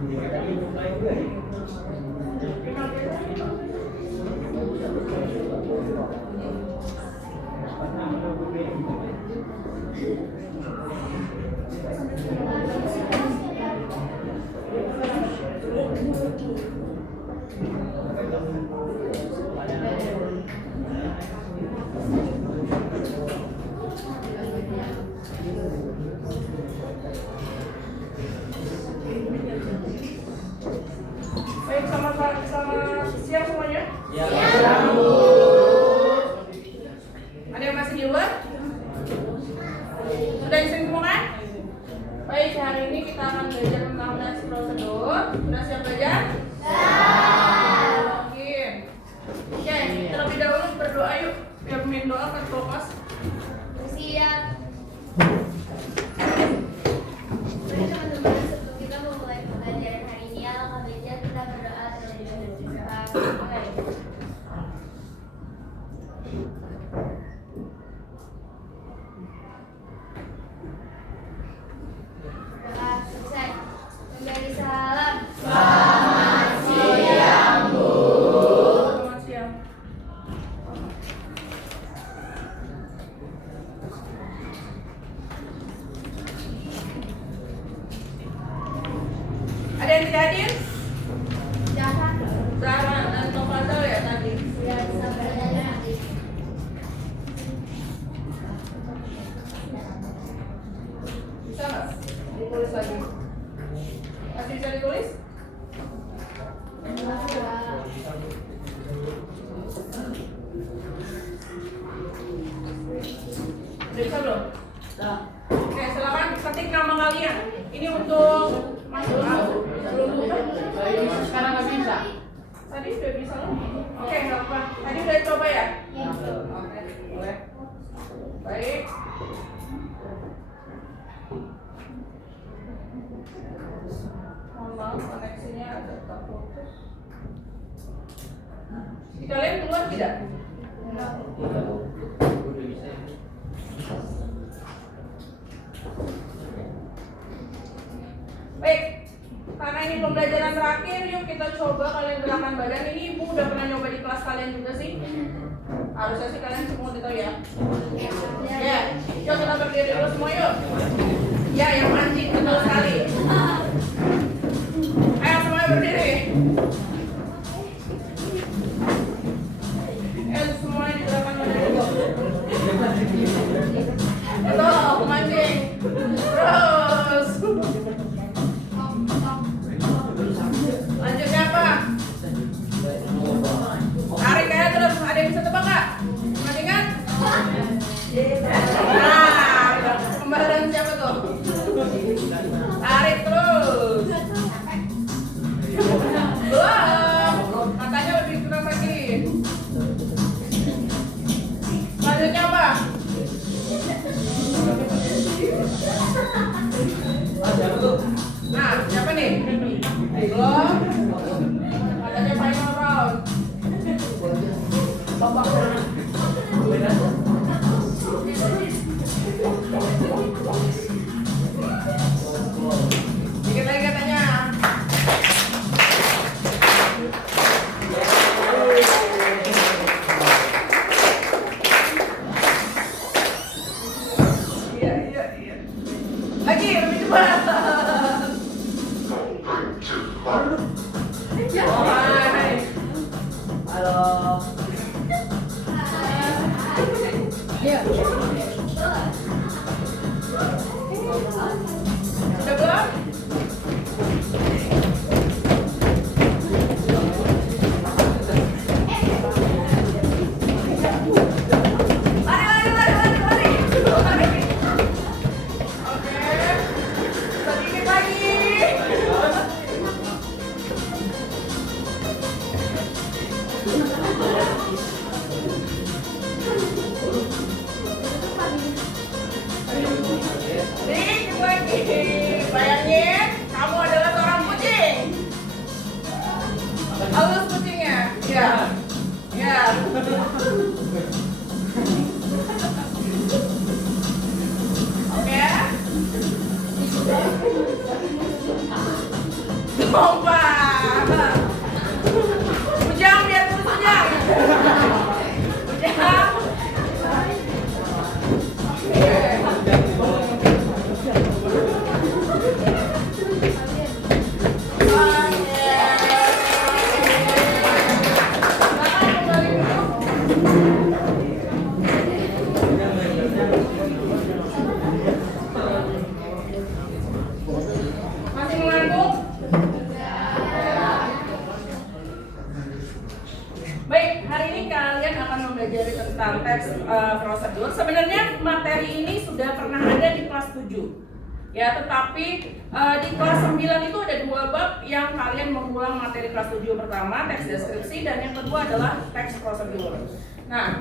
Baik, selamat siang semuanya. Ya. Ada yang masih di luar? Sudah disini semua kan? Baik, hari ini kita akan belajar tentang nasi prosedur. Sudah siap belajar? Oke. Oke, terlebih dahulu berdoa yuk. Biar pemimpin doa akan fokus. Siap. Baik teman-teman, sebelum kita memulai pembelajaran hari ini, alangkah baiknya kita berdoa terlebih dahulu. Mulai. Doa selesai. Memberi salam. Selamat siang. Ada yang tidak hadir? Jangan. Zara dan Tofadal ya tadi. Ya, sabar aja nanti. Bisa nggak ditulis lagi? Masih bisa ditulis? Udah bisa belum? Oke, silakan ketik nama kalian. Ini untuk masuk Sekarang nggak bisa. Tadi udah bisa loh. Oke, nggak apa. Tadi udah coba ya? Oke, boleh. Baik. Mohon maaf, koneksinya agak terputus. Kalian keluar tidak? Baik, karena ini pembelajaran terakhir, yuk kita coba kalian gerakan badan. Ini ibu udah pernah nyoba di kelas kalian juga sih. Harusnya sih kalian semua udah tahu ya. Ya, yuk kita berdiri dulu semua yuk. Ya, yang mancing betul sekali. Ayo semuanya berdiri. Semuanya digerakan badan dulu. Betul, mancing. Terus. Lanjutnya apa? Tarik aja terus. Ada yang bisa tebak nggak? Masih ingat? Nah, kembaran siapa tuh? Tarik terus. Belum. Matanya lebih keras lagi. Lanjutnya apa? Nah, siapa nih? Belum. Katanya final round. Dikit lagi katanya. Iya. Lagi, lebih cepat. Hai. Halo. Iya. Sudah belum? hari ini kalian akan mempelajari tentang teks prosedur. Sebenarnya materi ini sudah pernah ada di kelas 7. Ya, tetapi di kelas 9 itu ada 2 bab yang kalian mengulang materi kelas 7 pertama, teks deskripsi, dan yang kedua adalah teks prosedur. Nah,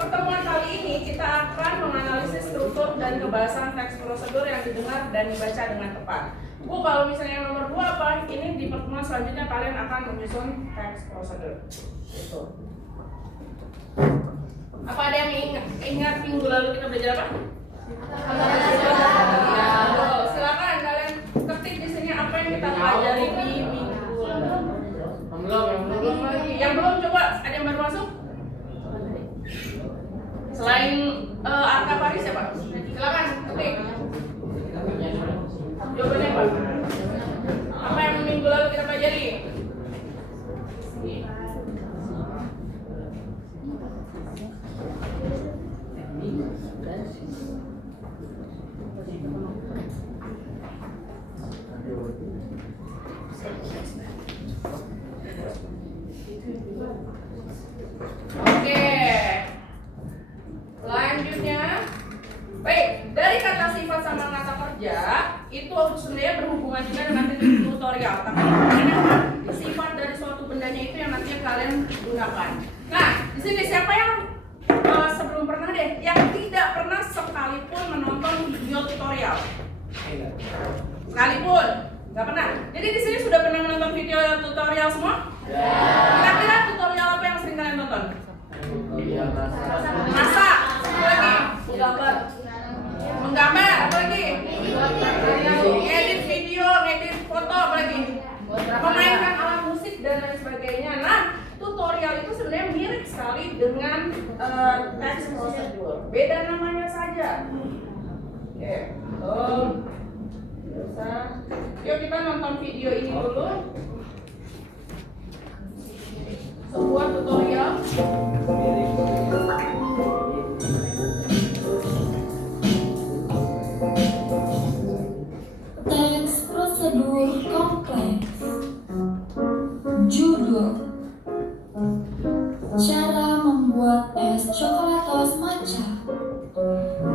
pertemuan kali ini kita akan menganalisis struktur dan kebahasan teks prosedur yang didengar dan dibaca dengan tepat. Bu, kalau misalnya yang nomor 2 apa? Ini di pertemuan selanjutnya kalian akan menyusun teks prosedur. Itu. Apa ada yang ingat minggu lalu kita belajar apa? Ya, silakan kalian ketik di sini apa yang kita pelajari di minggu lalu. Belum lagi. Yang belum coba ada yang baru masuk? Selain Arka Paris siapa? Silakan ketik. Jawabannya apa? Apa yang minggu lalu kita pelajari? Oke. Selanjutnya, baik, dari kata sifat sama kata kerja itu sebenarnya berhubungan juga dengan tutorial. Tapi ini apa? Sifat dari suatu bendanya itu yang nantinya kalian gunakan. Nah, di sini siapa yang sebelum pernah deh, yang tidak pernah sekalipun menonton video tutorial? Sekalipun, nggak pernah. Jadi di sini sudah pernah menonton video tutorial semua? Kira-kira tutorial apa yang sering kalian tonton? Masak, apa lagi? Menggambar, apa lagi? Ngedit video, ngedit foto, apa lagi? Memainkan alat musik dan lain sebagainya. Nah, tutorial itu sebenarnya mirip sekali dengan teks prosedur. Beda namanya saja. Oke, bisa. Yuk kita nonton video ini dulu. Sebuah tutorial. Teks prosedur kompleks. Judul: Cara membuat es coklatos matcha.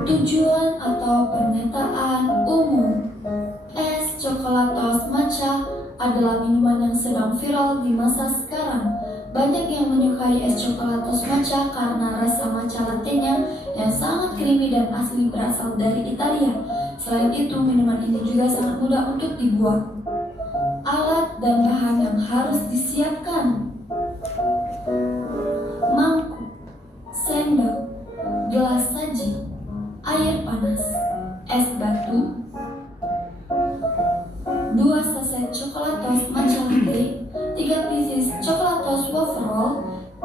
Tujuan atau pernyataan umum. Es coklatos matcha adalah minuman yang sedang viral di masa sekarang. Banyak yang menyukai es coklatos matcha karena rasa matcha latte-nya yang sangat creamy dan asli berasal dari Italia. Selain itu, minuman ini juga sangat mudah untuk dibuat. Alat dan bahan yang harus disiapkan: mangkuk, sendok, gelas saji, air panas, es batu, 2 saset coklatos matcha latte, 3 pieces coklatos wafer roll,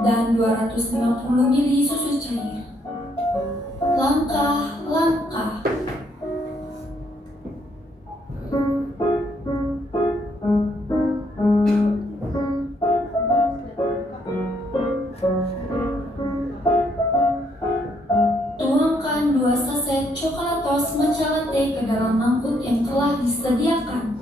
dan 250 ml susu cair. Langkah-langkah. Tuangkan 2 saset coklatos matcha latte ke dalam mangkuk yang telah disediakan.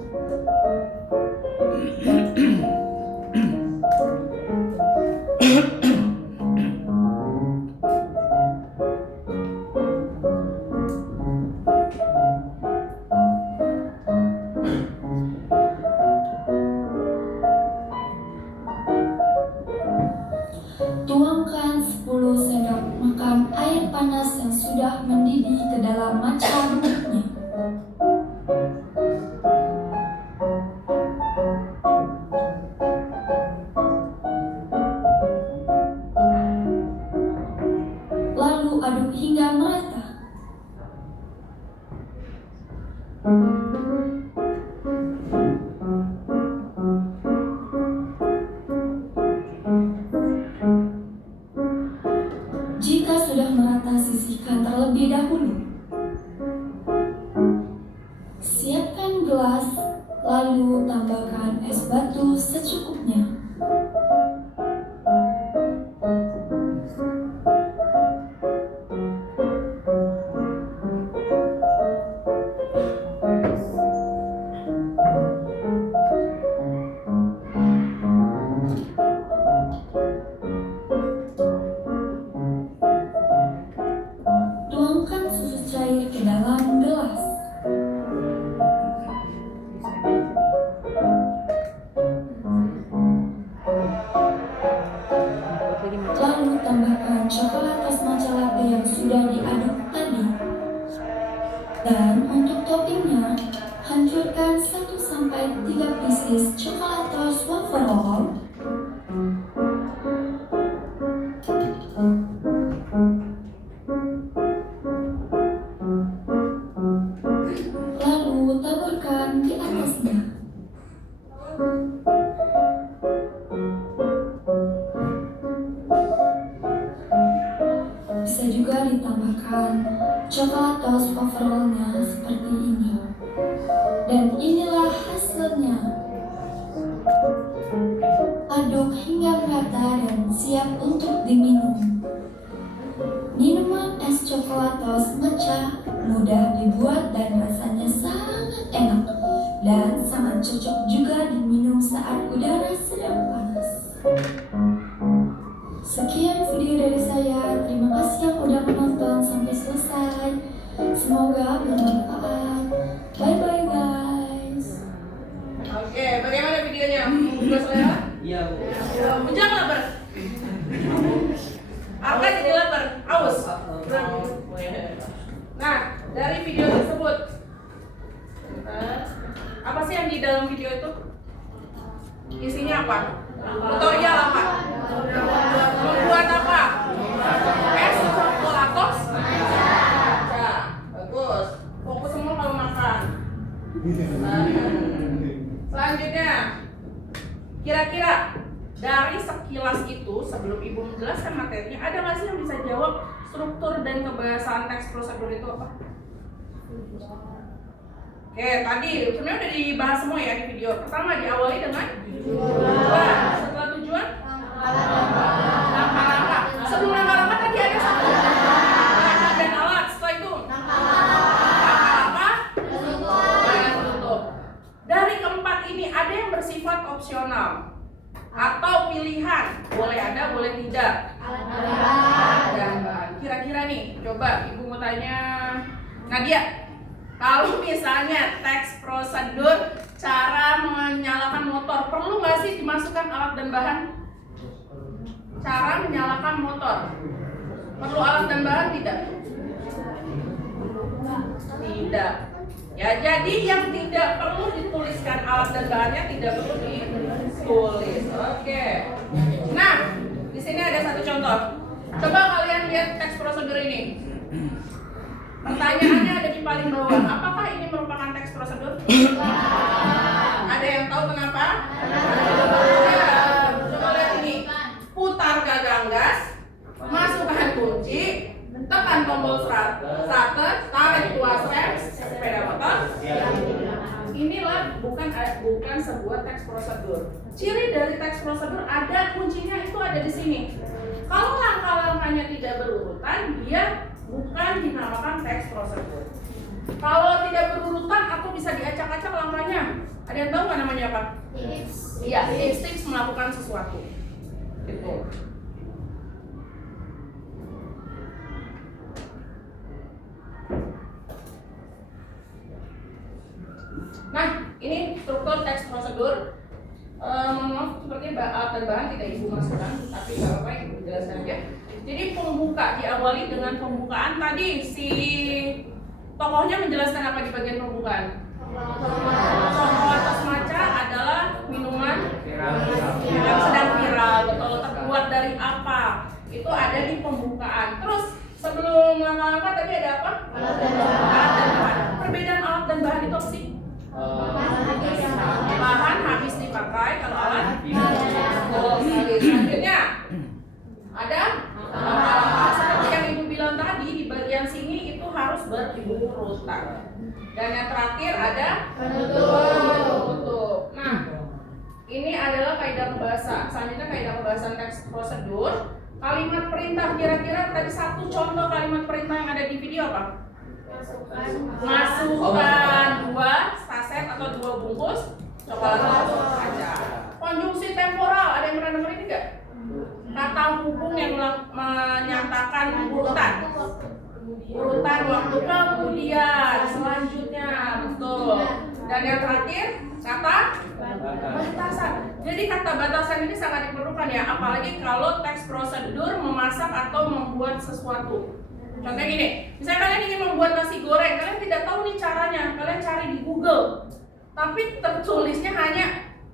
Tuangkan 10 sendok makan air panas yang sudah mendidih ke dalam matcha bubuknya. Lalu aduk hingga merata. Jika sudah merata, sisihkan terlebih dahulu. coklatos matcha latte yang sudah diaduk tadi. Dan untuk toppingnya, hancurkan 1-3 pieces coklatos wafer roll. Lalu taburkan di atasnya. Bisa juga ditambahkan coklatos wafer roll-nya seperti ini. Dan inilah hasilnya. Aduk hingga merata dan siap untuk diminum. Minuman es coklatos matcha mudah dibuat dan rasanya sangat enak dan sangat cocok juga diminum saat udara sedang panas. Sekian video dari saya. Terima kasih yang udah menonton sampai selesai. Semoga bermanfaat. Bye bye guys. Oke, bagaimana videonya? Udah selera? Iya, Bu. Jangan lapar. Arka jadi lapar, aus. Nah, dari video tersebut, apa sih yang di dalam video itu? Isinya apa? Tutorial apa? Membuat apa? Es coklatos matcha. Bagus. Fokus semua kalau makan. Selanjutnya, kira-kira dari sekilas itu, sebelum Ibu menjelaskan materinya, ada nggak sih yang bisa jawab struktur dan kebiasaan teks prosedur itu apa? Oke, tadi sebenarnya udah dibahas semua ya di video. Pertama diawali dengan tujuan. Setelah tujuan, langkah-langkah. Sebelum langkah-langkah tadi ada satu alat dan alat. Setelah itu langkah-langkah dan tutup. Dari keempat ini ada yang bersifat opsional atau pilihan. Boleh ada, boleh tidak. Dan kira-kira nih, coba Ibu mau tanya Nadia. Kalau misalnya teks prosedur cara menyalakan motor, perlu nggak sih dimasukkan alat dan bahan? Cara menyalakan motor, perlu alat dan bahan tidak? Tidak. Ya, jadi yang tidak perlu dituliskan alat dan bahannya tidak perlu ditulis. Oke. Nah, di sini ada satu contoh. Coba kalian lihat teks prosedur ini. Pertanyaannya ada di paling bawah. Apakah ini merupakan teks prosedur? Ada yang tahu kenapa? Ya, coba lihat ini. Putar gagang gas, masukkan kunci, tekan tombol starter, tarik tuas rem sepeda motor. Inilah bukan sebuah teks prosedur. Ciri dari teks prosedur ada kuncinya, itu ada di sini. Kalau langkah-langkahnya tidak berurutan, dia bukan dinamakan teks prosedur. Kalau tidak berurutan atau bisa diacak-acak langkahnya, ada yang tahu nggak namanya apa? Iya, tips melakukan sesuatu. Gitu. Nah, ini struktur teks prosedur. Maaf, sepertinya alat dan bahan tidak Ibu masukkan, tapi nggak apa-apa, Ibu jelaskan aja. Jadi pembuka diawali dengan pembukaan. Tadi si tokohnya menjelaskan apa di bagian pembukaan? Coklatos matcha adalah minuman yang sedang viral. Betul, terbuat dari apa? Itu ada di pembukaan. Terus sebelum langkah-langkah tadi ada apa? Alat dan bahan. Perbedaan alat dan bahan itu apa sih? Bahan habis dipakai, kalau alat selanjutnya ada seperti yang Ibu bilang tadi, di bagian sini itu harus berurutan. Dan yang terakhir ada penutup. Nah, ini adalah kaidah pembahasan. Selanjutnya kaidah pembahasan teks prosedur. Kalimat perintah, kira-kira tadi satu contoh kalimat perintah yang ada di video apa? Masukkan 2 saset atau 2 bungkus coklatos matcha. Konjungsi temporal, ada yang pernah dengar ini enggak? Kata hubung yang menyatakan urutan waktu kemudian, selanjutnya, betul. Dan yang terakhir, kata batasan. Jadi kata batasan ini sangat diperlukan ya, apalagi kalau teks prosedur memasak atau membuat sesuatu. Contohnya gini, misalnya kalian ingin membuat nasi goreng, kalian tidak tahu nih caranya, kalian cari di Google. Tapi tertulisnya hanya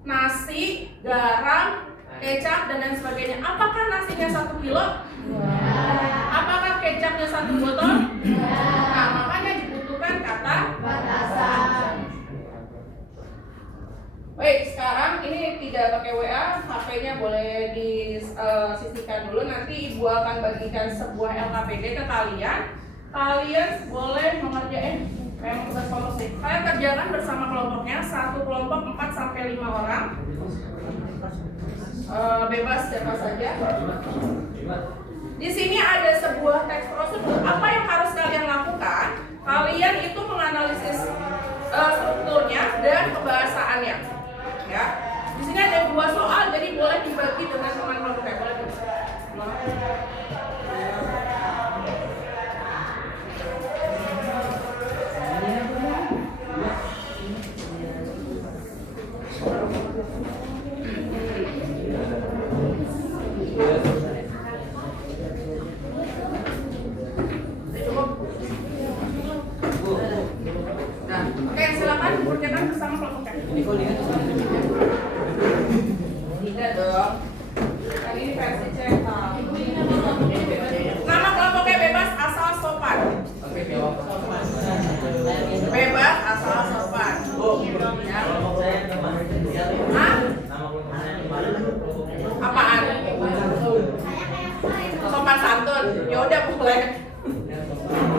nasi, garam, kecap, dan lain sebagainya. Apakah nasinya 1 kilo? Apakah kecapnya 1 botol? Nah, makanya dibutuhkan kata batasan. Baik, sekarang ini tidak pakai WA, HP-nya boleh disisihkan dulu. Nanti Ibu akan bagikan sebuah LKPD ke kalian. Kalian boleh mengerjain memang tugas kelompok sih. Kalian kerjakan bersama kelompoknya, satu kelompok 4 sampai 5 orang. Bebas siapa saja. Di sini ada sebuah teks prosedur. Apa yang harus kalian lakukan? Kalian itu menganalisis strukturnya dan kebahasaannya. Ya. Di sini ada 2 soal, jadi boleh dibagi dengan teman kelompoknya. Boleh. Oke, silakan kerjakan bersama kelompoknya. Tidak dong. Kan ini versi cetak. Nama kelompoknya bebas asal sopan. Bebas asal sopan. Ya. Hah? Apaan? Sopan santun. Ya udah boleh.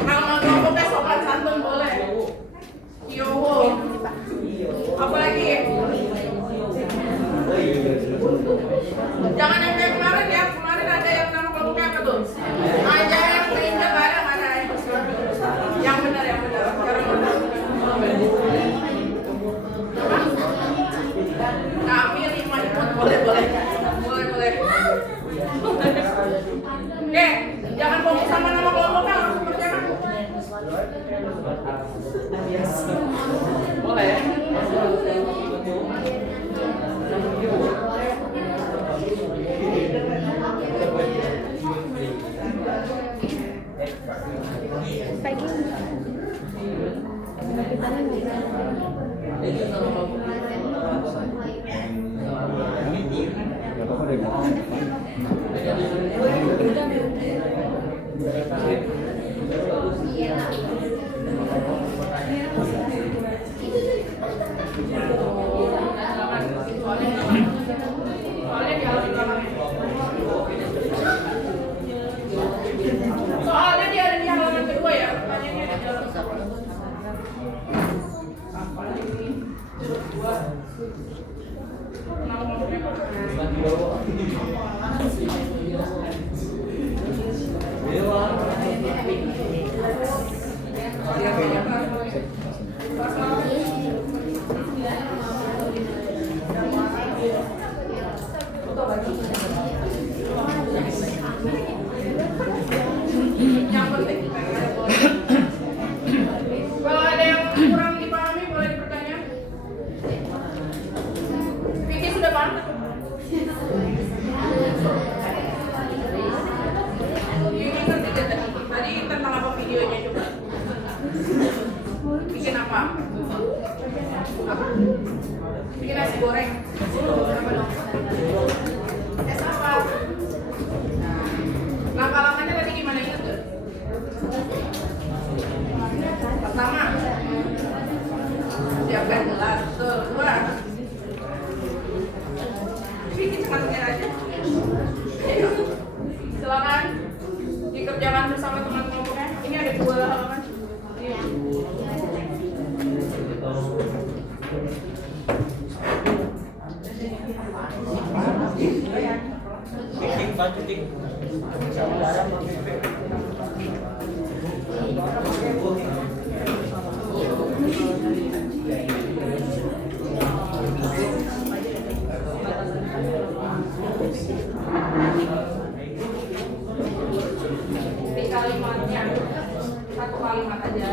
Nama kelompoknya sopan santun boleh. Yo. Apa lagi? Jangan yang kayak kemarin ya. Kemarin ada yang nama kelompoknya apa tuh? Aja yang pindah bareng ada. Yang benar. Sekarang benar. Kami 5 ikut boleh. Oke, jangan fokus sama nama kelompoknya, langsung kerjakan. Boleh. Soalnya dia ada di halaman kedua ya, pertanyaannya ada di halaman kedua. Apa ini? Nama kelompoknya yang penting kalau ada yang kurang dipahami boleh bertanya. Vicky sudah paham? Vicky ngerti tadi tentang apa videonya coba? Bikin apa? Bikin nasi goreng. Apa dong? Es apa? Langkah-langkahnya tadi gimana, ingat gak? Pertama, siapkan gelas. Kedua, bikin cengar-cengar aja. Ayo, silakan dikerjakan bersama teman kelompoknya. Ini ada 2 halaman. Di kalimatnya 1 kalimat aja.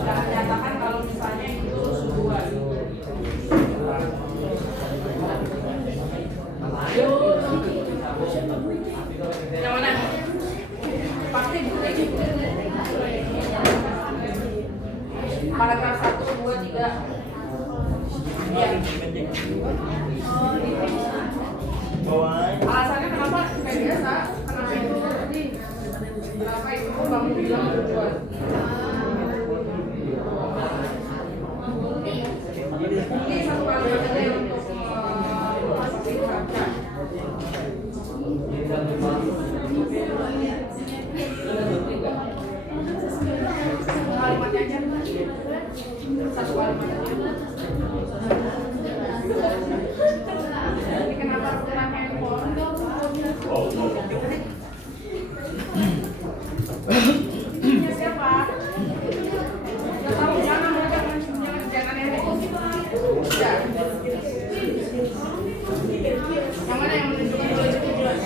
Jangan nyatakan kalau misalnya itu sudah Udah. Iya. Alasannya kenapa? Kayak biasa. Kenapa itu? Kenapa itu kamu bilang tujuan? Ini satu kali aja untuk baca. Kalimatnya aja. Satu kalimat aja. Ini kenapa ukuran handphone? Ini siapa? Nggak tahu, jangan aneh-aneh. Ya. Yang mana yang menunjukkan dua itu tujuan?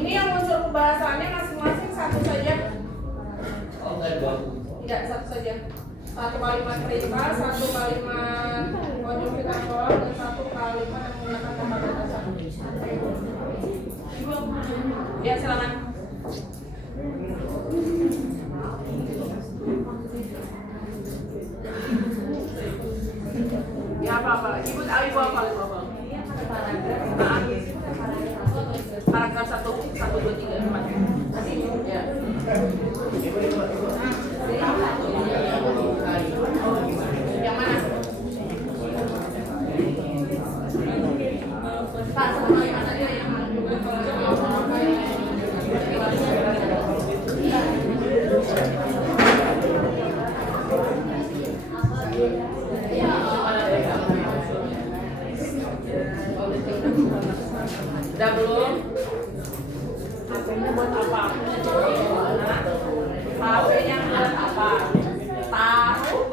Ini yang unsur pembahasannya masing-masing satu saja. Tidak, satu saja. Satu kalimat perintah, satu kalimat konjungtivator, dan satu kalimat yang menggunakan kata batasan. Ya, silakan. Ya, apa-apa. Ibu apa? Paragraf 1, 2, 3, 4. Ya. Yang mana? Satu kalimat aja yang udah belum? HP-nya buat apa? HP-nya buat apa? Taruh.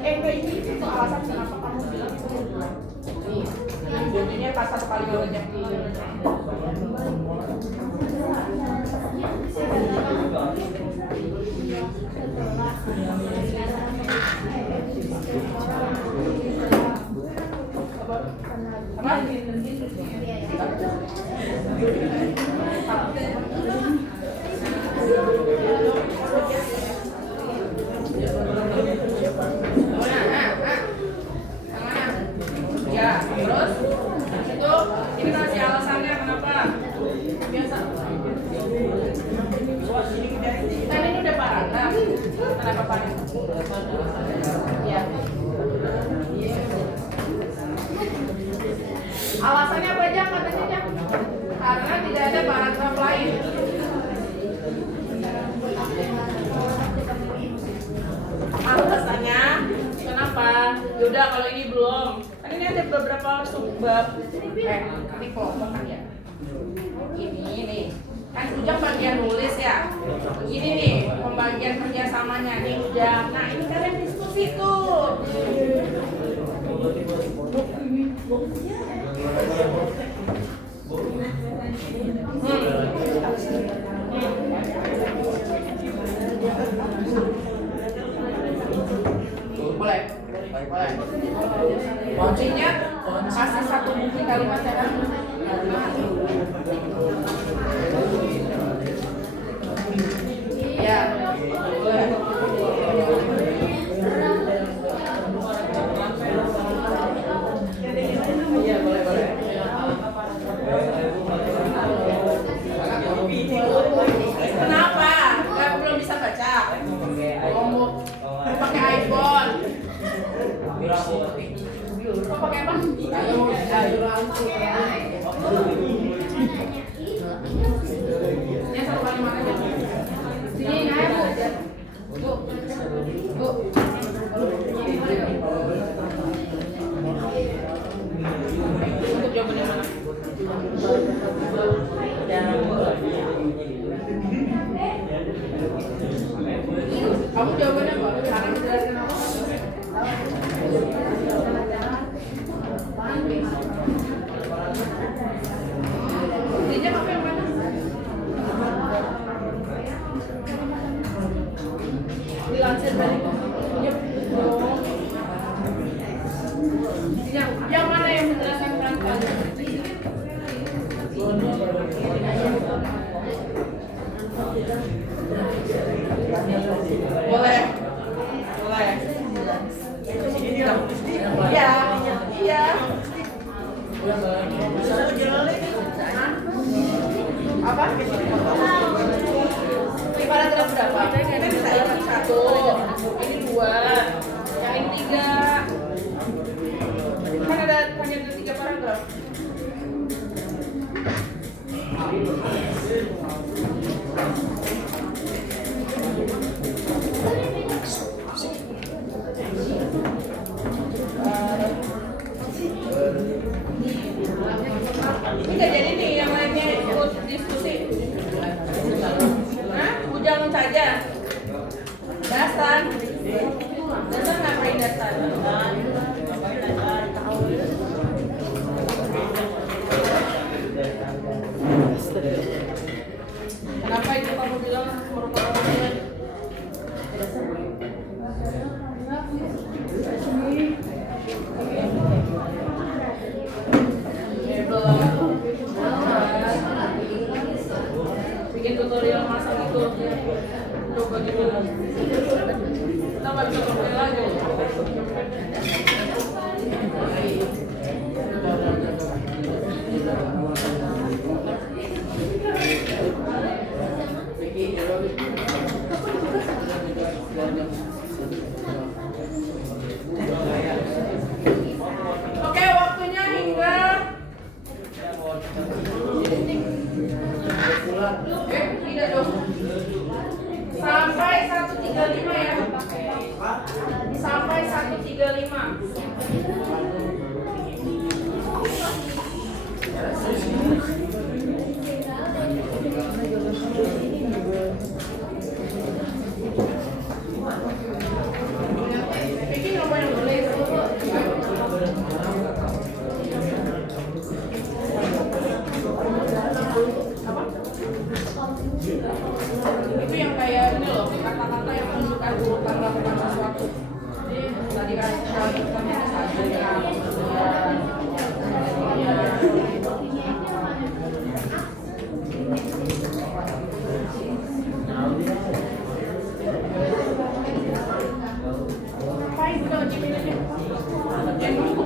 Ini itu alasan kenapa kamu bilang itu. Bunyinya pas satu kali aja. Ya, terus itu ini kasih alasannya kenapa? Biasa. Kan ini udah paragraf. Kenapa paragraf? Ya. Alasannya apa aja katanya? Karena tidak ada paragraf lain. Alasannya kenapa? Yaudah kalau ini belum. Kan ini ada beberapa subbab. Ini kelompok kan ya. Ini nih. Kan Ujang bagian nulis ya. Ini nih pembagian kerjasamanya nih Ujang. Nah ini kalian diskusi tuh. Boleh. Kuncinya kasih satu bukti kalimat ya kan? Ya. Iya boleh. Kenapa? Belum bisa baca. Pakai iPhone. Pakai apa? Kamu jawabannya apa? Sekarang dijelasin apa? Buktinya kamu yang mana? Dilansir dari yang mana yang menjelaskan peran kalian? Boleh. Boleh. Iya. Iya. Apa? Ini paragraf berapa? Kita bisa ini 1, ini 2, yang ini 3. Kan ada hanya 3 paragraf. Ini nggak jadi nih yang lainnya ikut diskusi. Hah? Hujan saja. Dasar. Dasar ngapain dasar? Kenapa itu kamu bilang merupakan hujan? Bikin tutorial masak itu coba gitu kita nggak bisa pakai lagi. Oke, waktunya hingga tidak dong. Sampai 135 ya. Sampai 135. Bikin apa yang boleh? Itu yang kayak ini loh, kata-kata yang menunjukkan urutan melakukan sesuatu. Tadi kan kita saja ngapain udah lagi minumnya? Yang dulu.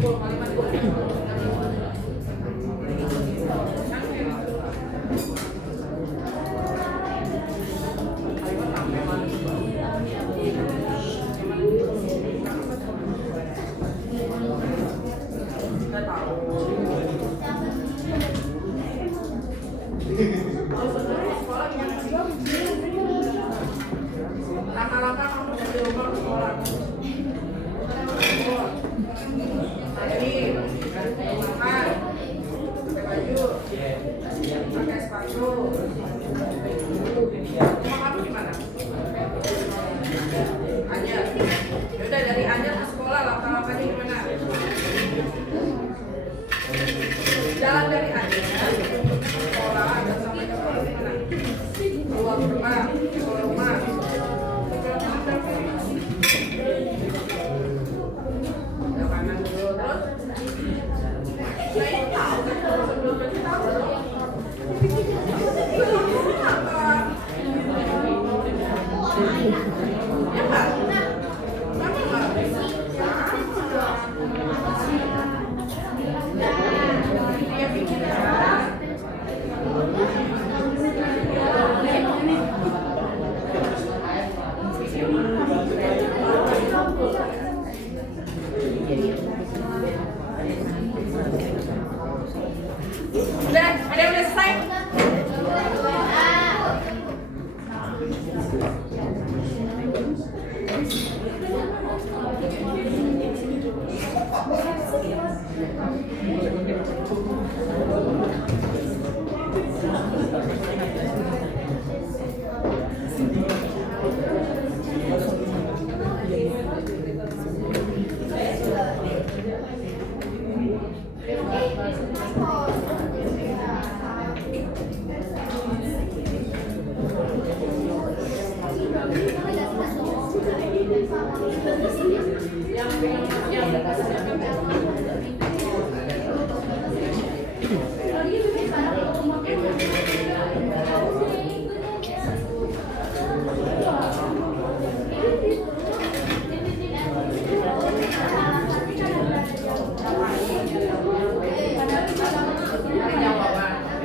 Kalimat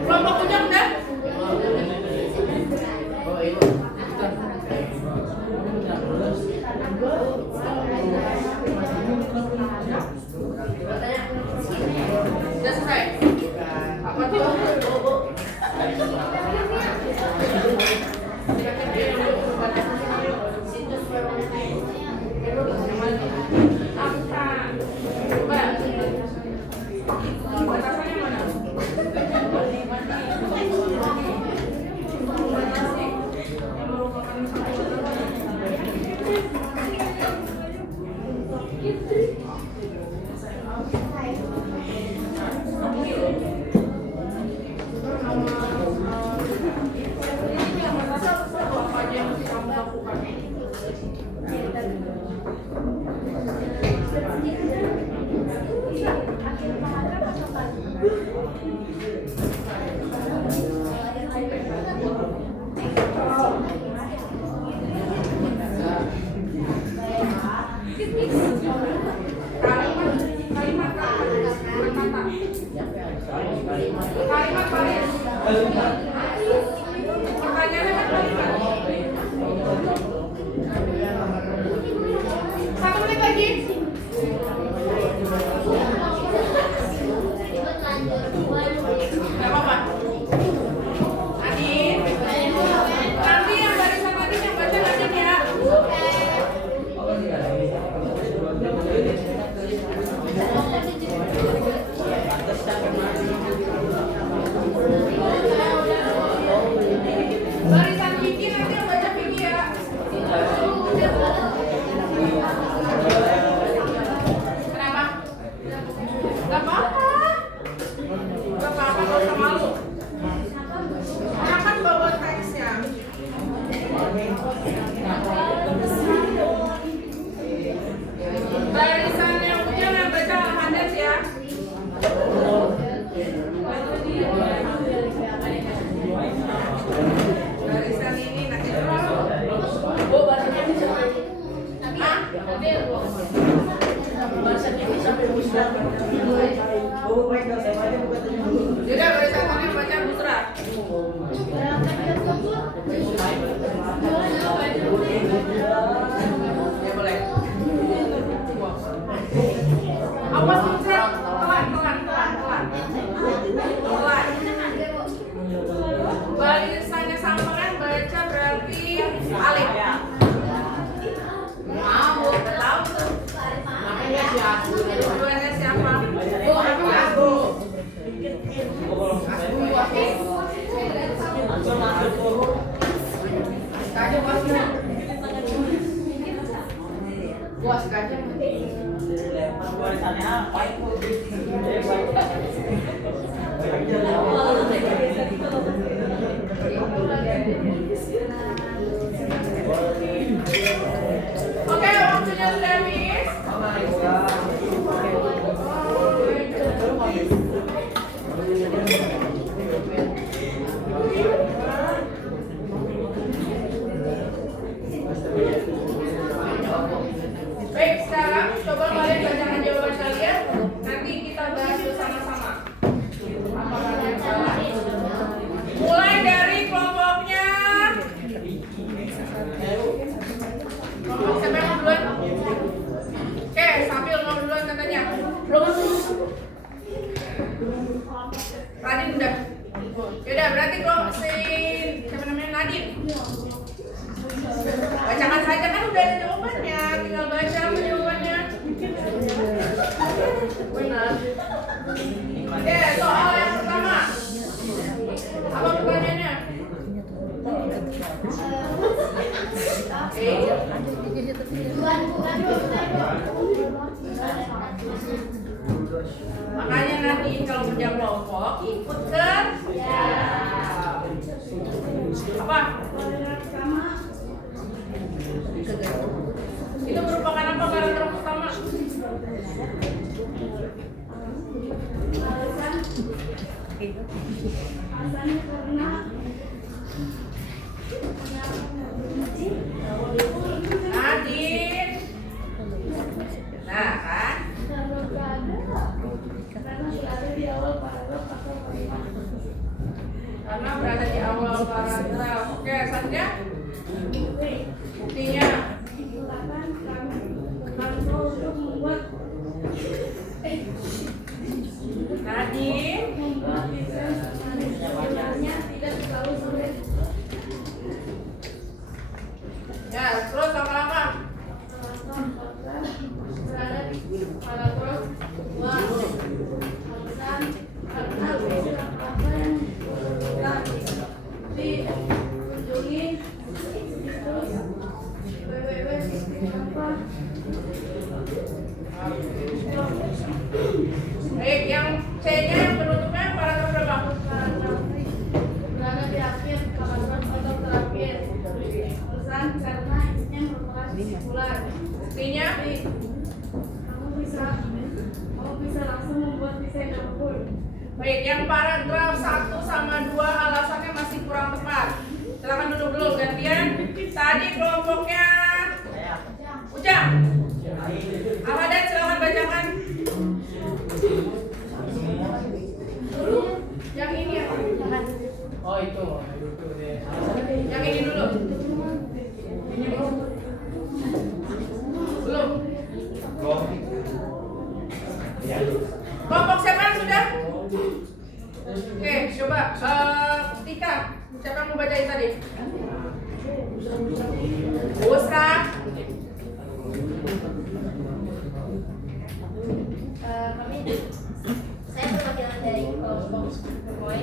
Kelompok ujung udah? Udah selesai? Apa tuh? Angka. Coba. Batasannya mana? Kalimat baris. Pertanyaannya kan kalimat. 1 menit lagi. Gak apa-apa. Adin. Nanti yang barisan Adin yang baca Adin ya. Barisan Vicky nanti yang baca Vicky ya. Kenapa? Gak apa-apa. Gak apa-apa, gak usah malu. Orang kan bawa teksnya. Barisan yang ujung yang baca Al-Hades ya. Barisan ini nanti dulu. Bu, barisannya ini siapa? Hah? Barisannya ini siapa? Yaudah, barisan ini baca Busra. Ya boleh. Awas Busra, pelan. Barisannya sama kan baca berarti alif. Mau, tahu tuh. Namanya siapa? Tujuannya siapa? Bu, aku. Kaja pasnya. Puas kaja. Barisannya apa itu? Oke, waktunya sudah habis. Baik, sekarang coba kalian bacakan jawaban kalian. Nanti kita bahas bersama-sama. Apa kalian salah? Mulai dari kelompoknya. Siapa yang mau duluan? Oke, sambil mau duluan katanya. Belum. Radin udah. Yaudah, berarti kok si siapa namanya Nadine. Bacakan saja kan udah ada jawabannya, tinggal baca apa jawabannya. Benar. Oke, soal yang pertama. Apa pertanyaannya? Makanya nanti kalau kerja kelompok ikut kerja. Apa? alasannya karena Nadine. Nah kan? Karena berada di awal paragraf. Oke, selanjutnya buktinya. Nadine. Ya, terus lama-lama. Yang C-nya yang penutupnya paragraf berapa? Berada di akhir paragraf atau terakhir. Pesan karena isinya merupakan kesimpulan. Buktinya? Kamu bisa langsung membuat desain dapur. Baik, yang paragraf 1 sama 2 alasannya masih kurang tepat. Silakan duduk dulu gantian. Tadi kelompoknya Ujang. Ahmadan silakan bacakan. Yang ini ya. Oh itu. Yang ini dulu. Ini belum. Kelompok siapa yang sudah? Oke, coba Tika, siapa yang mau bacain tadi? Busra. Saya perwakilan dari kelompok Boy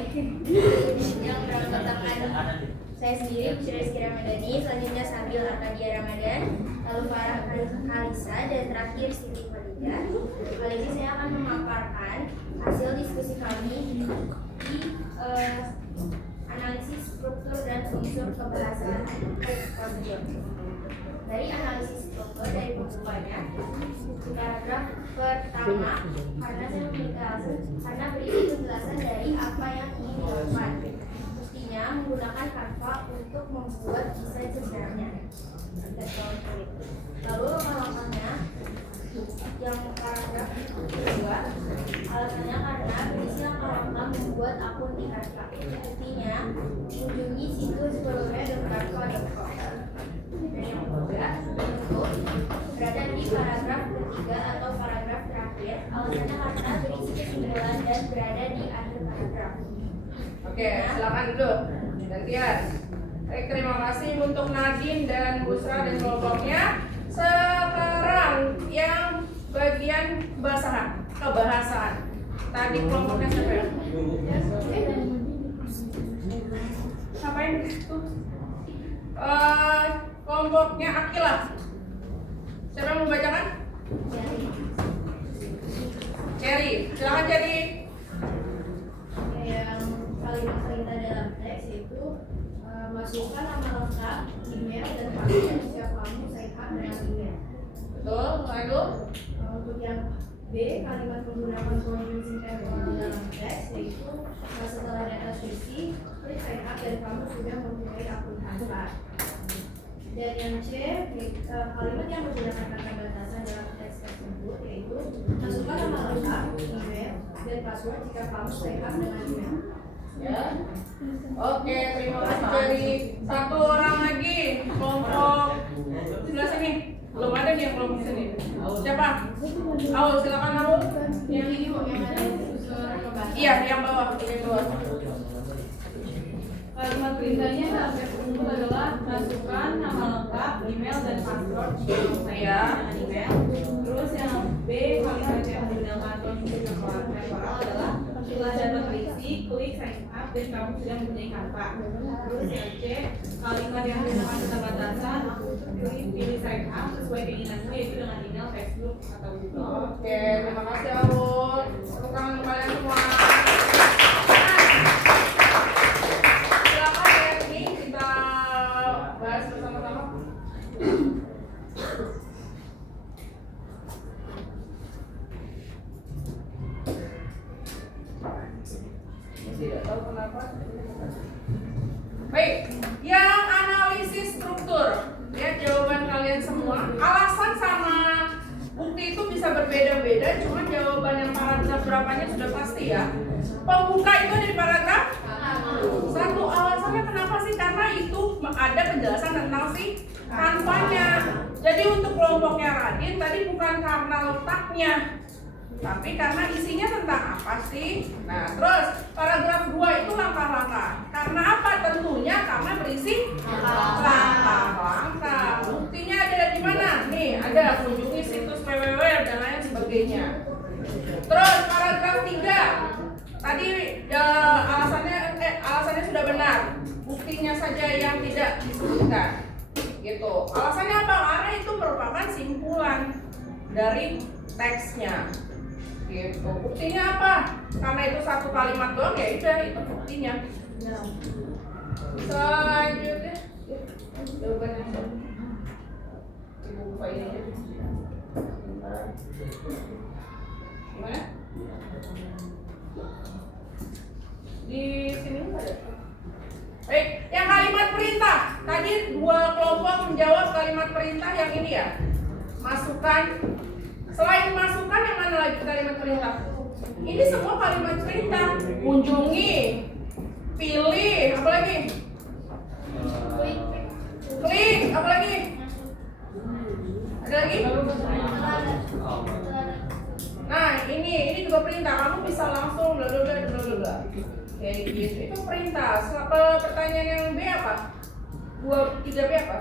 yang beranggotakan saya sendiri, Rizky Ramadhani, selanjutnya Sabil Arkadia Ramadan, lalu Farah Kalisa, dan terakhir Siti Khadijah. Kali ini saya akan memaparkan hasil diskusi kami di analisis struktur dan unsur kebahasaan teks audio. Dari analisis struktur dari pembukanya, paragraf pertama karena saya memiliki alasan karena berisi penjelasan dari apa yang ingin dilakukan. Buktinya menggunakan Canva untuk membuat desain sebenarnya. Lalu langkah-langkahnya yang paragraf kedua, alasannya karena berisi langkah-langkah membuat akun di Canva. Buktinya kunjungi situs www.canva.com. Dan yang ketiga, untuk berada di paragraf ketiga atau paragraf terakhir, alasannya karena berisi kesimpulan dan berada di akhir paragraf. Oke, silakan duduk. Gantian. Baik, terima kasih untuk Nadine dan Busra dan kelompoknya. Sekarang yang bagian kebahasaan. Tadi kelompoknya siapa ya? Ngapain di situ? Kelompoknya Akilah. Siapa yang mau bacakan? Cherry. Silakan Cherry. Yang kalimat perintah dalam teks itu masukkan nama lengkap, email, dan password jika kamu sign up dengan email. Betul, lalu Untuk yang B, kalimat menggunakan conjunction temporal dalam teks yaitu setelah data sesi, klik sign up dan kamu sudah mempunyai akun Canva. Dan yang C, kalimat yang menggunakan kata batasan dalam teks tersebut yaitu masukkan nama lengkap, email, dan password jika kamu sign up dengan email. ya. Oke, terima kasih Cherry. Satu orang lagi kelompok sebelah sini. Belum ada nih yang kelompok sini. Siapa? Aul, silakan Aul. Yang ini mau yang ada unsur pembahasan. Iya, yang bawah, yang bawah. Kalimat perintahnya untuk adalah masukkan nama lengkap, email, dan password jika Iya. dengan email. Terus yang B, kalimat yang menggunakan conjunction temporal adalah setelah data terisi, klik sign up dan kamu sudah mempunyai Canva. Terus yang C, kalimat yang menggunakan kata batasan, pilih sign up sesuai keinginanmu yaitu dengan email, Facebook, atau Google. Oke, terima kasih Aul. Tepuk tangan untuk kalian semua. Silakan ya, ini kita bahas bersama-sama. penerapannya sudah pasti ya. Pembuka itu ada di paragraf 1. Alasannya kenapa sih? Karena itu ada penjelasan tentang si Canva-nya. Jadi untuk kelompoknya Radin tadi bukan karena letaknya, tapi karena isinya tentang apa sih? Nah, terus paragraf 2 itu langkah-langkah. Karena apa? Tentunya karena berisi langkah-langkah. Buktinya ada di mana? Nih, ada kunjungi situs www dan lain sebagainya. Terus paragraf 3. Tadi alasannya sudah benar. Buktinya saja yang tidak disebutkan. Gitu. Alasannya apa? Karena itu merupakan simpulan dari teksnya. Gitu. Buktinya apa? Karena itu satu kalimat doang ya udah itu buktinya. Selanjutnya jawabannya. Ibu buka ini aja. Gimana? Di sini enggak ada. Baik, yang kalimat perintah. Tadi 2 kelompok menjawab kalimat perintah yang ini ya. Masukan. Selain masukan, yang mana lagi kalimat perintah? Ini semua kalimat perintah. Kunjungi, pilih, apa lagi? Klik, apa lagi? Ada lagi? Nah, ini juga perintah. Kamu bisa langsung bla bla bla bla bla. Kayak gitu. Itu perintah. Pertanyaan yang B apa? 3B apa?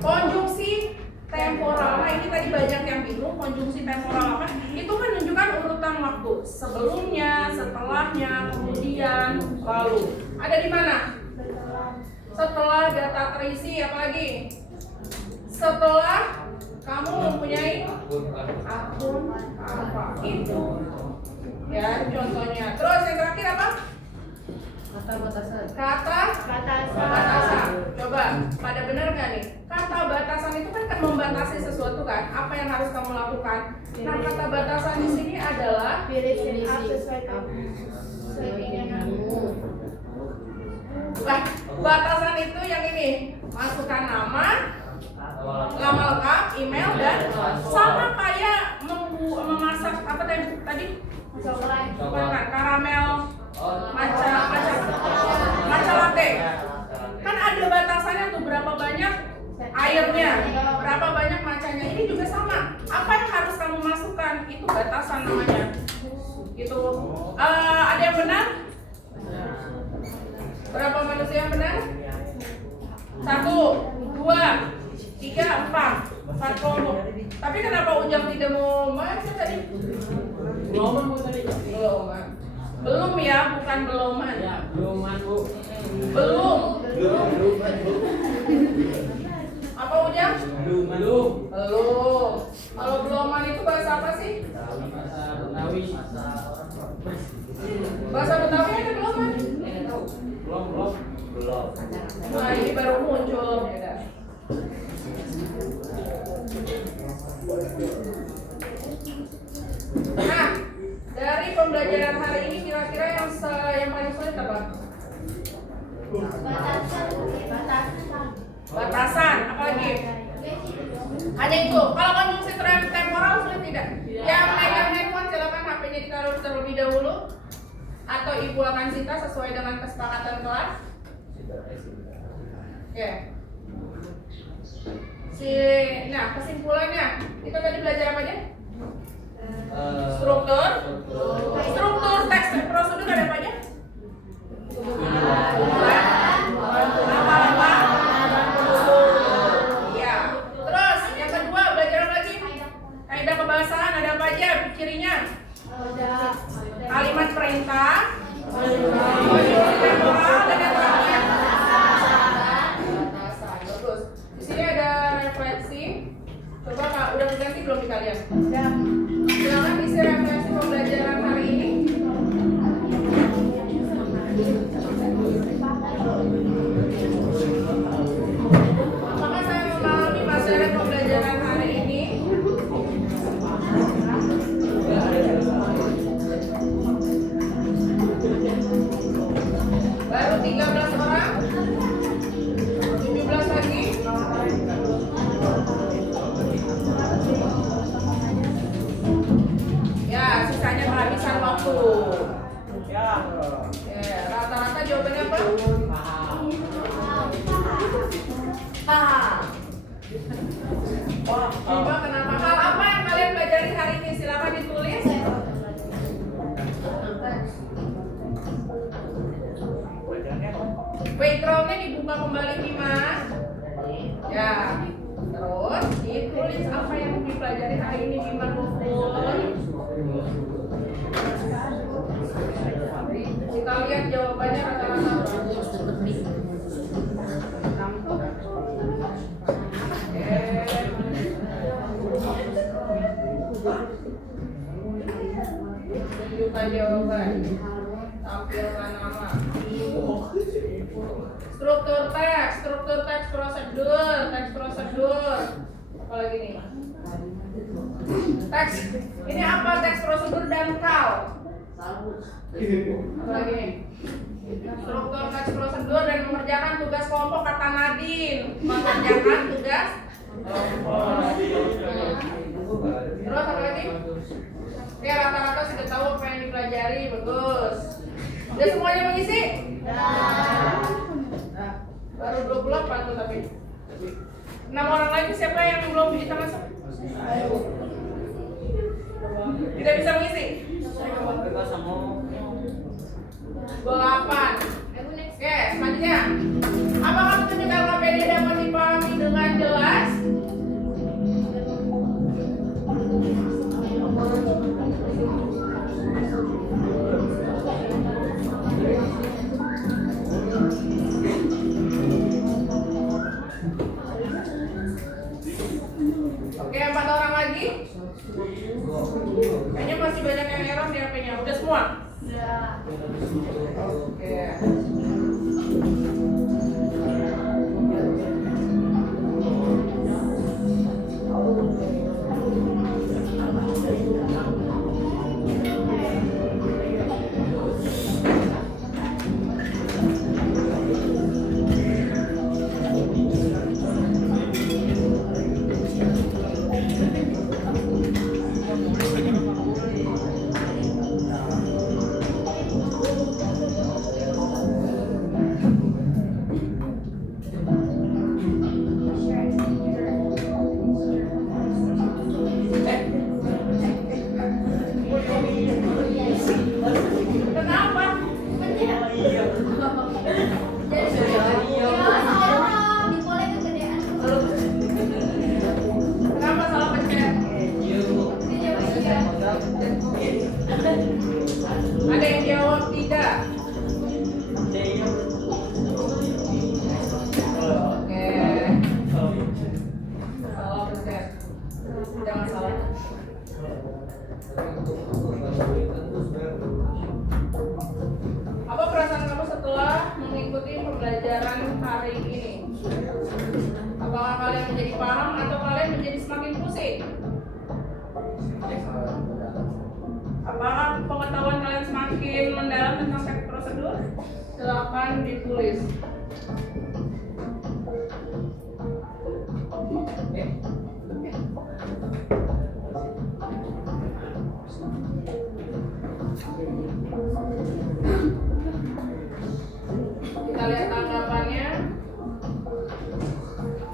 Konjungsi temporal. Nah, ini tadi banyak yang bingung konjungsi temporal apa? Itu menunjukkan urutan waktu. Sebelumnya, setelahnya, kemudian, lalu. Ada di mana? Setelah data terisi, apalagi? Setelah kamu mempunyai akun apa itu? Ya, contohnya. Terus yang terakhir apa? Kata batasan. Batasan. Coba, pada benar nggak nih? Kata batasan itu kan membatasi sesuatu kan? Apa yang harus kamu lakukan? Nah, kata batasan di sini adalah batasan itu yang ini. Masukkan nama lengkap, email, dan sama kayak memasak apa tadi? Bukan karamel matcha latte. Kan ada batasannya tuh berapa banyak airnya, berapa banyak matchanya. Ini juga sama. Apa yang harus kamu masukkan? Itu batasan namanya. Gitu. Ada yang benar? Berapa manusia yang benar? 1, 2, 3, 4 kelompok. Tapi kenapa Ujang tidak mau baca tadi? Belum ya, bukan beloman. Ya, beloman Bu. Belum. Apa Ujang? Belum. Kalau beloman itu bahasa apa sih? Bahasa Betawi. Bahasa Betawi ada beloman? Belum. Nah, ini baru muncul. Nah, dari pembelajaran hari ini kira-kira yang paling sulit apa? Batasan, apalagi? Hanya itu. Kalau konjungsi temporal sulit tidak? Yang megang handphone silakan HP-nya ditaruh terlebih dahulu. Atau ibu akan sita sesuai dengan kesepakatan kelas. Ya. Nah, kesimpulannya kita tadi belajar apa aja? Struktur teks prosedur ada apa aja? Lama-lama. Iya. Terus yang kedua belajar apa lagi? Kaidah kebahasaan ada apa aja? Cirinya? Kalimat perintah, konjungsi temporal, dan yang terakhir batasan. Bagus. Di sini ada refleksi. Coba Kak, udah berganti belum di kalian? Silakan isi refleksi pembelajaran hari ini. Wah, Bima kenapa? Hal apa yang kalian pelajari hari ini? Silakan ditulis. Backgroundnya dibuka kembali Bima. Ya. Terus ditulis apa yang dipelajari hari ini Bima Gufur. Kita lihat jawabannya rata-rata. Tunjukkan jawaban. Tampilkan nama. Struktur teks prosedur. Apa lagi nih? Teks. Ini apa teks prosedur dan kal? Apa lagi nih? Struktur teks prosedur dan mengerjakan tugas kelompok kata Nadine. Mengerjakan tugas kelompok. Terus apa lagi? Ya rata-rata sudah tahu apa yang dipelajari, bagus. Udah semuanya mengisi? Nah, baru 28 tuh tapi 6 orang lagi siapa yang belum bisa masuk? Tidak bisa mengisi? 28. Oke, selanjutnya. Apakah petunjuk LKPD dapat dipahami dengan jelas? Oke, 4 orang lagi. Kayaknya masih banyak yang error di HP-nya. Udah semua? Udah. Oke. Ada yang jawab tidak? Oke. Salah pencet. Jangan salah. Apa perasaan kamu setelah mengikuti pembelajaran hari ini? Apakah kalian menjadi paham atau kalian menjadi semakin pusing? Apakah pengetahuan kalian semakin mendalam tentang teks prosedur? Silakan ditulis. Kita lihat tanggapannya.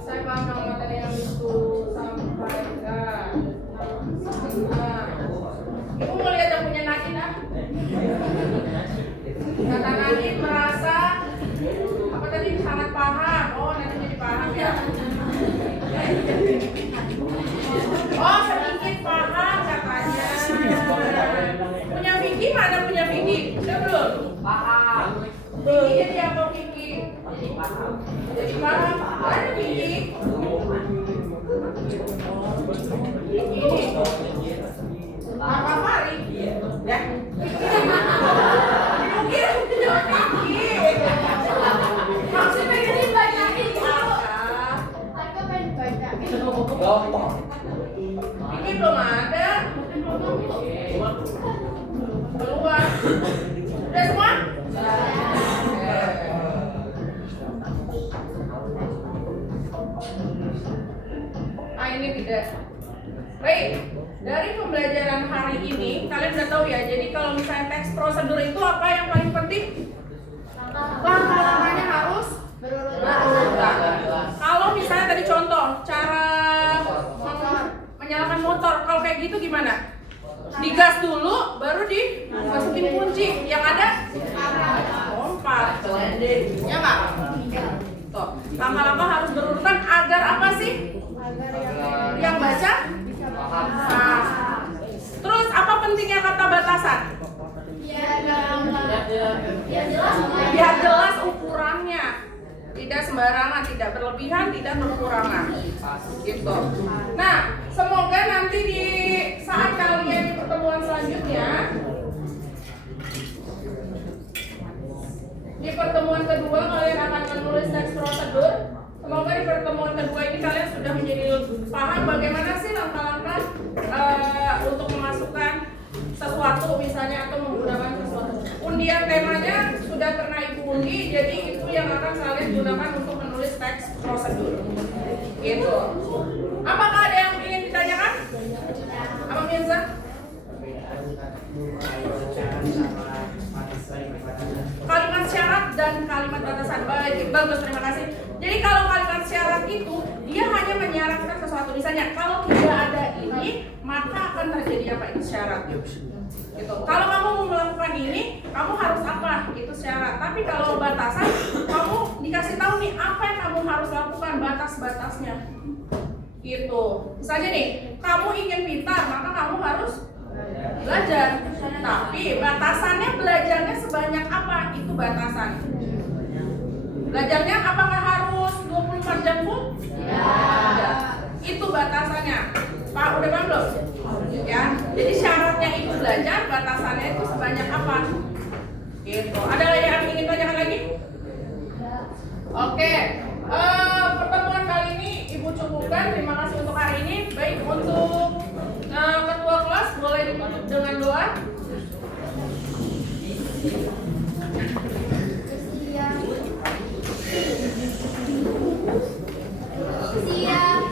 Saya paham materi yang itu sampaikan. Ibu mau lihat yang punya Nadine ah? Kata Nadine merasa apa tadi sangat paham. Oh Nadine jadi paham ya. Oh sedikit paham katanya. Punya Vicky mana punya Vicky? Udah belum? Paham. Vicky jadi apa Vicky? Jadi paham. Jadi paham. Mana Vicky? Ini. Apa hari? Ya. Mungkin punya Vicky. Maksudnya ini banyakin apa? Aku pengen baca. Vicky belum ada. Keluar. Udah semua? Ini tidak. Baik, dari pembelajaran hari ini kalian udah tahu ya. Jadi kalau misalnya teks prosedur itu apa yang paling penting? Langkah-langkahnya harus berurutan. Kalau misalnya kayak gitu gimana? Digas dulu, baru dimasukin kunci. Yang ada? 4. Ya nggak? Tuh, langkah-langkah harus berurutan agar apa sih? Yang baca? Nah, terus apa pentingnya kata batasan? Biar jelas ukurannya, tidak sembarangan, tidak berlebihan, tidak kekurangan, gitu. Nah, semoga nanti di saat kalian di pertemuan selanjutnya, di pertemuan kedua kalian akan menulis teks prosedur. Semoga di pertemuan kedua ini kalian sudah menjadi paham bagaimana sih langkah-langkah untuk memasukkan sesuatu misalnya atau menggunakan sesuatu. Undian temanya sudah pernah Ibu undi, jadi itu yang akan kalian gunakan untuk menulis teks prosedur. Gitu. Apakah ada yang ingin ditanyakan? Abang Mirza? Kalimat syarat dan kalimat batasan. Bagus, terima kasih. Jadi kalau kalimat syarat itu dia hanya menyarankan sesuatu. Misalnya kalau tidak ada ini, maka akan terjadi apa? Itu syarat. Gitu. Kalau kamu mau melakukan ini, kamu harus apa? Itu syarat. Tapi kalau batasan, kamu dikasih tahu nih apa yang kamu harus lakukan, batas-batasnya. Gitu. Misalnya nih, kamu ingin pintar, maka kamu harus belajar. Tapi batasannya belajarnya sebanyak apa? Itu batasan. Belajarnya apakah harus 24 jam full? Tidak. Itu batasannya. Pak, udah paham belum? Ya. Jadi syaratnya itu belajar, batasannya itu sebanyak apa? Gitu. Ada yang ingin tanyakan lagi? Oke. Pertemuan kali ini Ibu cukupkan. Terima kasih untuk hari ini. Baik, untuk ketua kelas boleh ditutup dengan doa. Siap.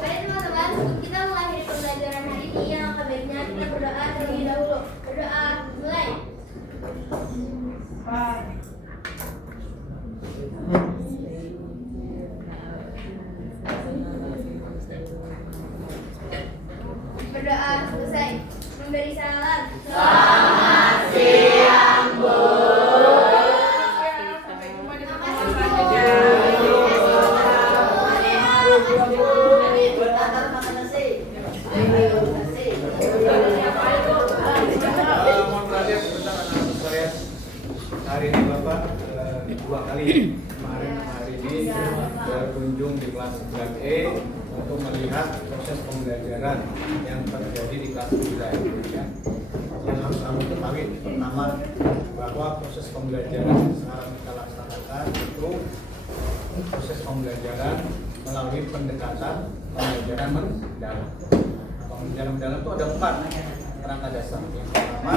Baik teman-teman, kita mengakhiri pembelajaran hari ini. Yang baiknya kita berdoa terlebih dahulu. Berdoa, mulai. Berdoa selesai. Memberi salam. Selamat siang, Bu. Sampai jumpa di pertemuan selanjutnya. Mohon perhatian sebentar anak-anak sekalian. Hari ini Bapak 2 kali kemarin hari ini berkunjung di kelas 9E untuk melihat proses pembelajaran yang terjadi di kelas 9 ya. Yang harus kamu ketahui pertama bahwa proses pembelajaran yang sekarang kita laksanakan itu proses pembelajaran melalui pendekatan pembelajaran mendalam. Pembelajaran mendalam itu ada 4 kerangka dasar. Yang pertama,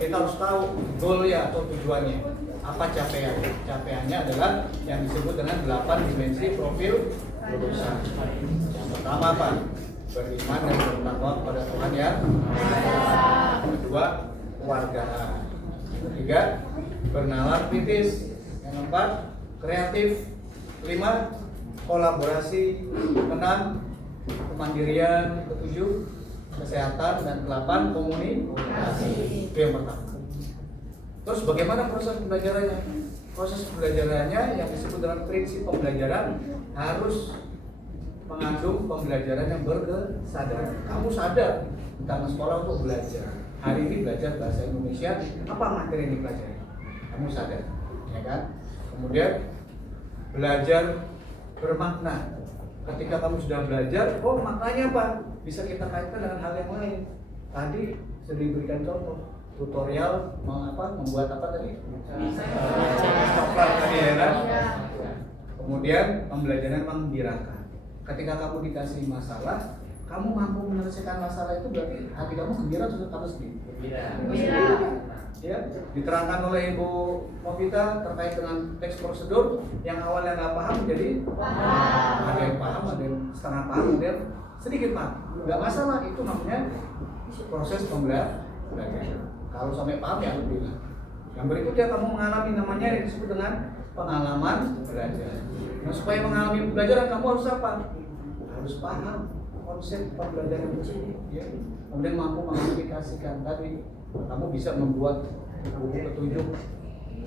kita harus tahu goalnya atau tujuannya. Apa capaiannya? Capaiannya adalah yang disebut dengan 8 dimensi profil lulusan. Yang pertama apa? Beriman dan bertakwa kepada Tuhan ya. Kedua, kewargaan. Ketiga, bernalar kritis. Yang keempat, kreatif. 5, kolaborasi. 6, kemandirian. Ketujuh, kesehatan. Dan 8, komunikasi. Itu yang pertama. Terus bagaimana proses pembelajarannya? Proses pembelajarannya yang disebut dengan prinsip pembelajaran harus mengandung pembelajaran yang berkesadaran. Kamu sadar tentang sekolah untuk belajar. Hari ini belajar bahasa Indonesia, apa materi yang dipelajari? Kamu sadar, ya kan? Kemudian belajar bermakna. Ketika kamu sudah belajar, oh maknanya apa? Bisa kita kaitkan dengan hal yang lain. Tadi sudah diberikan contoh. Tutorial membuat apa tadi? Coklat tadi ya kan? Kemudian pembelajaran menggembirakan. Ketika kamu dikasih masalah, kamu mampu menyelesaikan masalah itu berarti hati kamu gembira atau kamu sedih? Gembira. Ya, diterangkan oleh Ibu Novita terkait dengan teks prosedur yang awalnya nggak paham jadi paham. Ada yang paham, ada yang setengah paham, ada yang sedikit paham. Nggak masalah, itu namanya proses pembelajaran. Kalau sampai paham ya alhamdulillah. Yang berikutnya kamu mengalami namanya yang disebut dengan pengalaman belajar. Nah, supaya mengalami pembelajaran kamu harus apa? Harus paham. konsep pembelajaran tersebut, ya. Kemudian mampu mengaplikasikan tadi, kamu bisa membuat buku petunjuk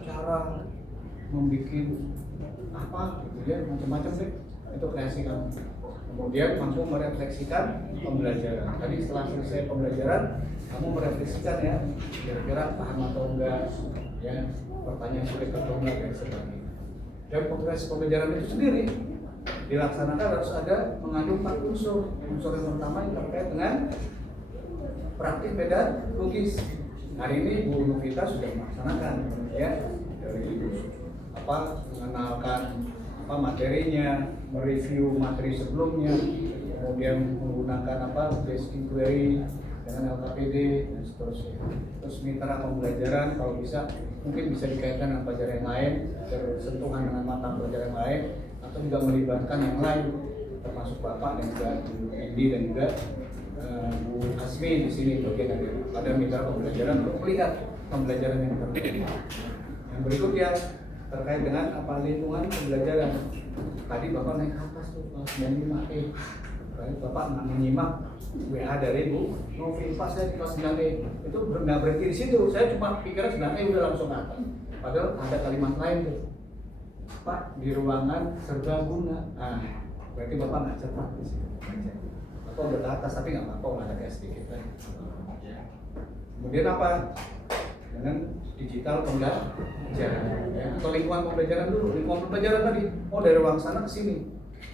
cara membuat apa, gitu ya, macam-macam deh. Itu kreasi kamu. Kemudian mampu merefleksikan pembelajaran. Tadi setelah selesai pembelajaran, kamu merefleksikan ya, kira-kira paham atau enggak, ya, pertanyaan sulit atau enggak dan sebagainya. Dan progres pembelajaran itu sendiri dilaksanakan harus ada mengandung 4 unsur. Unsur yang pertama yang terkait dengan praktik pedagogis. Hari ini Bu Novita sudah melaksanakan, ya, dari mengenalkan materinya, mereview materi sebelumnya, kemudian menggunakan basic inquiry dengan LKPD dan seterusnya. Terus mitra pembelajaran kalau bisa mungkin bisa dikaitkan dengan pelajaran yang lain, bersentuhan dengan mata pelajaran yang lain, atau juga melibatkan yang lain, termasuk Bapak dan juga Bu Endi dan juga Bu Asmi di sini bagian dari pada mitra pembelajaran untuk melihat pembelajaran yang terjadi. Yang berikutnya terkait dengan lingkungan pembelajaran. Tadi Bapak naik ke atas tuh kelas 95E. Bapak menyimak WA dari Bu Novi, pas saya di kelas 9E. Itu nggak berhenti di situ. Saya cuma pikir 9E udah langsung ke atas. Padahal ada kalimat lain tuh. Pak, di ruangan serbaguna. Nah, berarti Bapak nggak cepat di situ. Bapak udah ke atas tapi nggak apa-apa, olahraga sedikit kan. Kemudian apa? Dengan digital pembelajaran, ya, atau lingkungan pembelajaran dulu. Lingkungan pembelajaran tadi, dari ruang sana ke sini.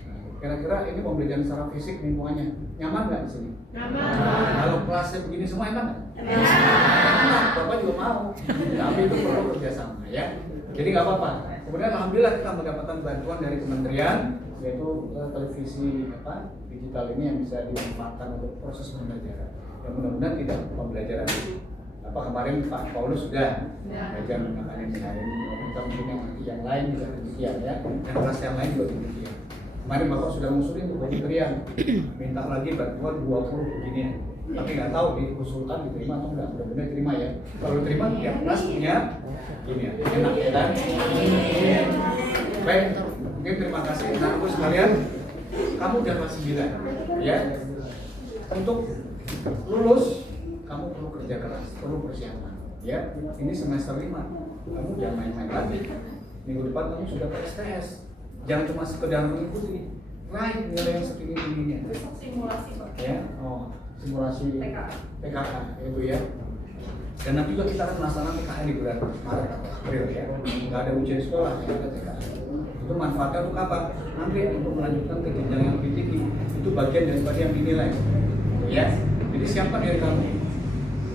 Nah, kira-kira ini pembelajaran secara fisik lingkungannya nyaman nggak di sini? Nyaman. Kalau kelasnya begini semua enak nggak? Enak. Bapak juga mau. Tapi itu perlu kerjasama, ya. Jadi nggak apa-apa. Kemudian alhamdulillah kita mendapatkan bantuan dari kementerian, yaitu televisi digital ini yang bisa dimanfaatkan untuk proses pembelajaran. Yang mudah-mudahan tidak pembelajaran kemarin Pak Paulus sudah belajar menggunakan ini, kita mungkin yang lain juga demikian, ya, dan kelas yang lain juga demikian. Kemarin Bapak sudah ngusulin untuk kementerian minta lagi bantuan 20 beginian, tapi nggak tahu diusulkan diterima atau enggak. Mudah-mudahan terima, ya. Kalau diterima tiap kelas punya ini ya, enak ya kan. Baik, mungkin terima kasih anak-anakku sekalian. Kamu udah kelas 9, ya. Untuk lulus kamu perlu kerja keras, perlu persiapan, ya. Ini semester 5, kamu jangan main-main lagi. Minggu depan kamu sudah PSTS, jangan cuma sekedar mengikuti, raih nilai yang setinggi-tingginya. Simulasi, Pak. Ya, simulasi PKK itu, ya. Dan nanti juga kita akan melaksanakan PKN di bulan Maret, April, ya. Nggak ada ujian sekolah, ya, ada PKN. Itu manfaatnya untuk apa? Nanti untuk melanjutkan ke jenjang yang lebih tinggi. Itu bagian daripada yang dinilai, ya. Jadi siapkan diri kamu.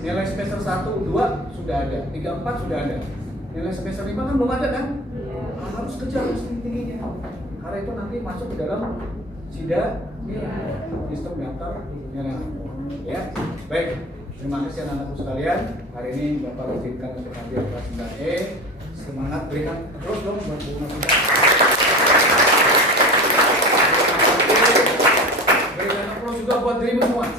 Nilai semester 1, 2 sudah ada, 3, 4 sudah ada. Nilai semester 5 kan belum ada kan? Harus kejar setinggi-tingginya. Karena itu nanti masuk ke dalam sistem daftar nilai. Ya, baik. Terima kasih anak-anakku sekalian. Hari ini Bapak izinkan untuk hadir kelas 9E. Semangat, berikan terus dong buat Bu Novita. Berikan terus juga buat dirimu semua.